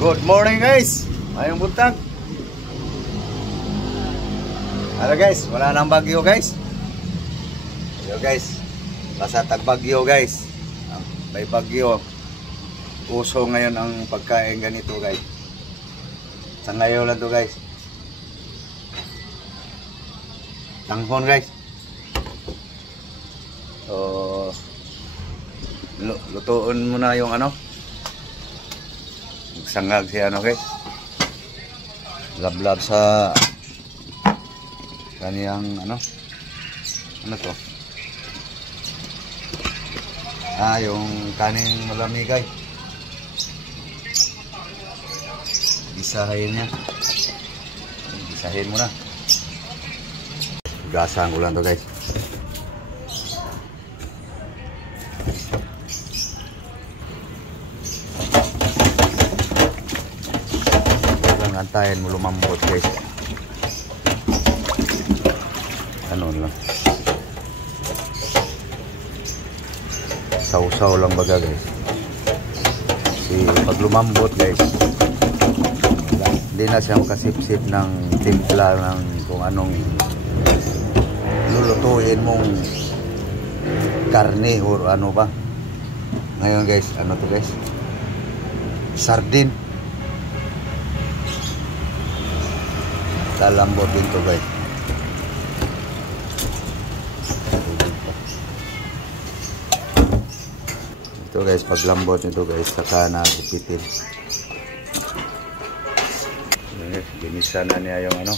Good morning guys. Mayong buntag. Ano guys, wala nang bagyo guys. Yo guys, basta tag bagyo guys. May bagyo. Uso ngayon ang pagkain ganito guys. Sa ngayon lang to guys. Tanghon guys. So lutuin muna yung ano. Sangag si ano guys. Lablab sa kaniyang ano to? Yung kaning malamigay. Gisahin niya. Gisahin mo na. Gasahan ko lang to guys. Antayin mo lumambot guys. Ano lang. Saw-saw lang baga guys. Kasi pag lumambot guys, hindi na siya makasip-sip ng timpla ng kung anong lulutuin mong karne o ano ba. Ngayon guys, ano to guys? Sardine. Lalambot din to guys. Ito guys, pag lambot nito guys, saka na gupitin. Ginisa na niya yung ano,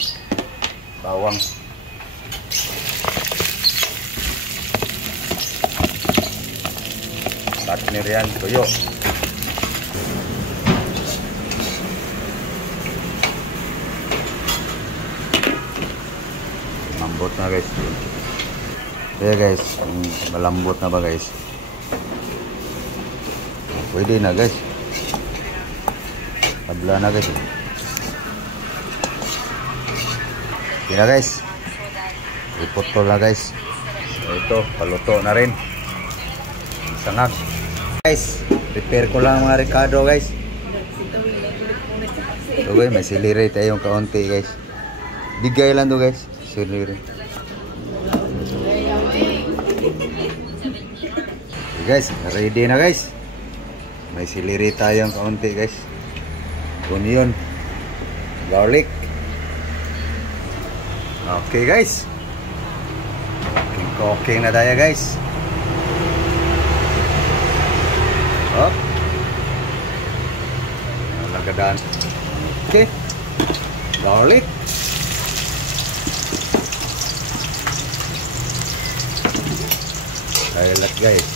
bawang. Partner yan, tuyo. Malambot na guys. Kaya guys, malambot na ba guys? Pwede na guys. Tabla na guys. Okay na guys. Iputol na guys. Ito, paluto na rin. Sangag. Guys, prepare ko lang mga Ricardo guys. Ito guys, may siliri tayong kaunti guys. Bigay lang to guys. Siliri. Okay guys, ready na guys. May siliri tayong kaunti guys. Onion, garlic. Okay guys. Cooking na tayo guys. Up. Lagadan. Okay. Garlic. Ayolah guys.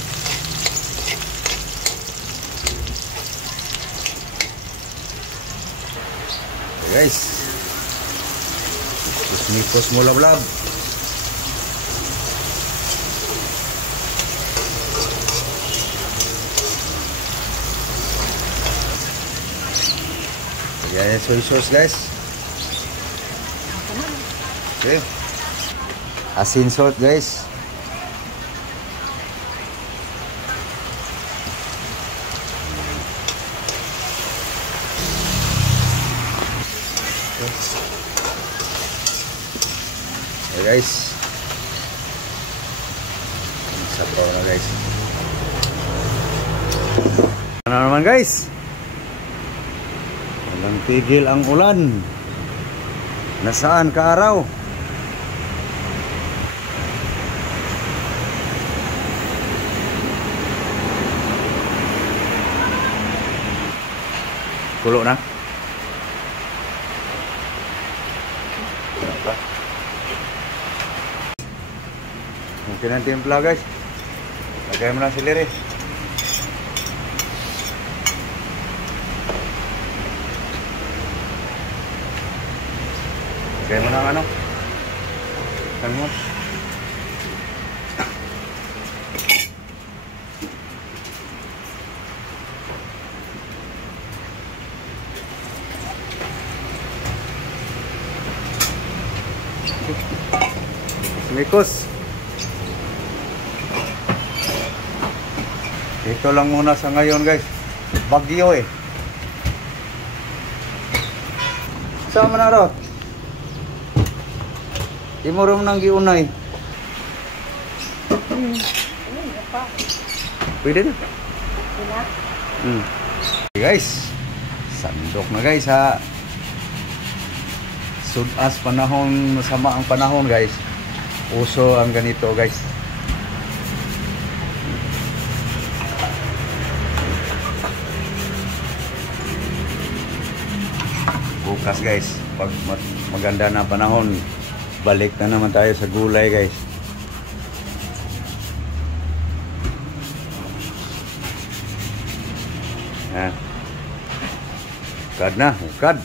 Okay guys. Kusmikos mo lablab. Yan soy sauce guys. Okay. Asin salt guys. Okay guys. Sabaw na guys. Ano naman guys? Walang tigil ang ulan. Nasaan ka araw? Kulo na. Mungkin nanti timpla guys. Lagay mo na siliri. Lagay mo na ano. Kan mo. Mikos. Ito lang muna sa ngayon guys. Bagyo eh. Sama na ro. Di mo rin nang giunay. Pwede na. Okay guys, sandok na guys ha. Sudas panahon, masama ang panahon guys. Uso ang ganito guys. Bukas guys, pag maganda na panahon, balik na naman tayo sa gulay guys. Yan. Hukad na, hukad.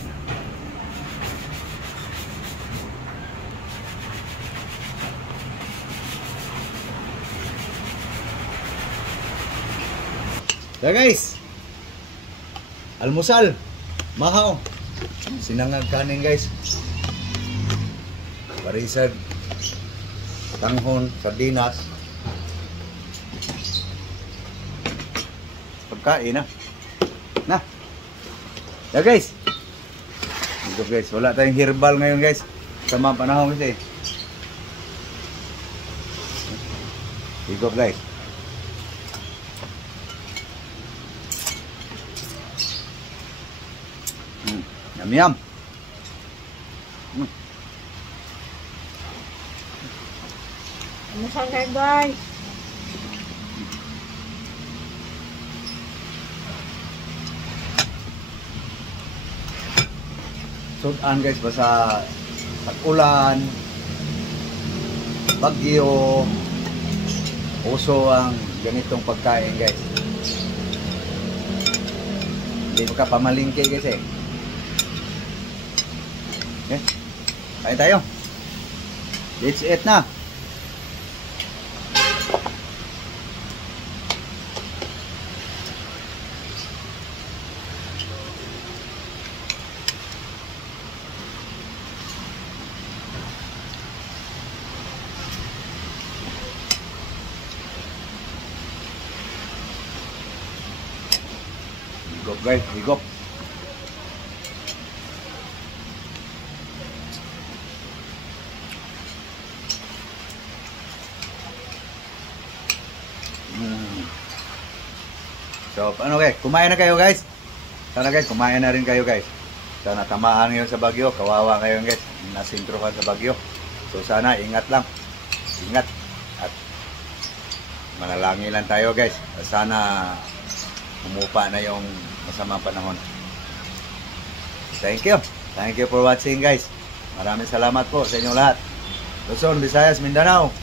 So guys, almusal, mahaw, sinangag kanin guys, parisag, tanghon, sardinas, pagkain na. Yeah guys, ito guys, wala tayong herbal ngayon guys, sama panahon kasi. Higop guys. Yum yum. Almusal kayo guys. Sudan guys, basta tag-ulan, bagyo, uso ang ganitong pagkain guys. Hindi mo ka pamalingke guys eh. Okay, kain tayo. Let's eat na. Higop guys, higop. So, ano guys, kumain na kayo guys. Sana guys, kumain na rin kayo guys. Sana tamaan ngayon sa bagyo, kawawa ngayon guys. Nasintrohan sa bagyo. So sana ingat lang. Ingat. At manalangin lang tayo guys. Sana umupa na yung masamang panahon. Thank you. Thank you for watching guys. Maraming salamat po sa inyong lahat. Luzon, Visayas, Mindanao.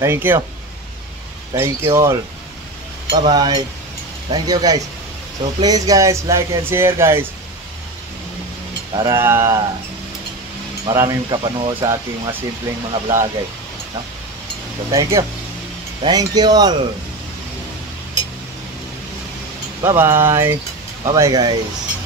Thank you. Thank you all. Bye-bye. Thank you guys. So please guys, like and share guys. Para maraming kapanood sa aking mga simpleng mga vlog guys. No? So thank you. Thank you all. Bye-bye. Bye-bye guys.